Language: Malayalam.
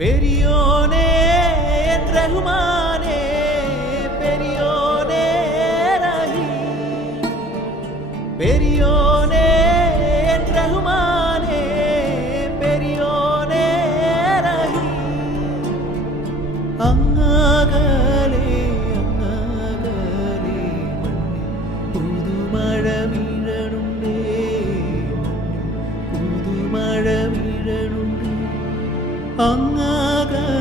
പെരിയോനേ റഹ്മാനേ പെരിയോനേ റഹീം പെരിയോനേ റഹ്മാനേ പെരിയോനേ റഹീം അങ്ങാകലേ അങ്ങാകലേ മണ്ണിൽ പുതുമഴ വീഴണുണ്ടേ പുതുമഴ വീഴണുണ്ടേ അങ്ങാകലേ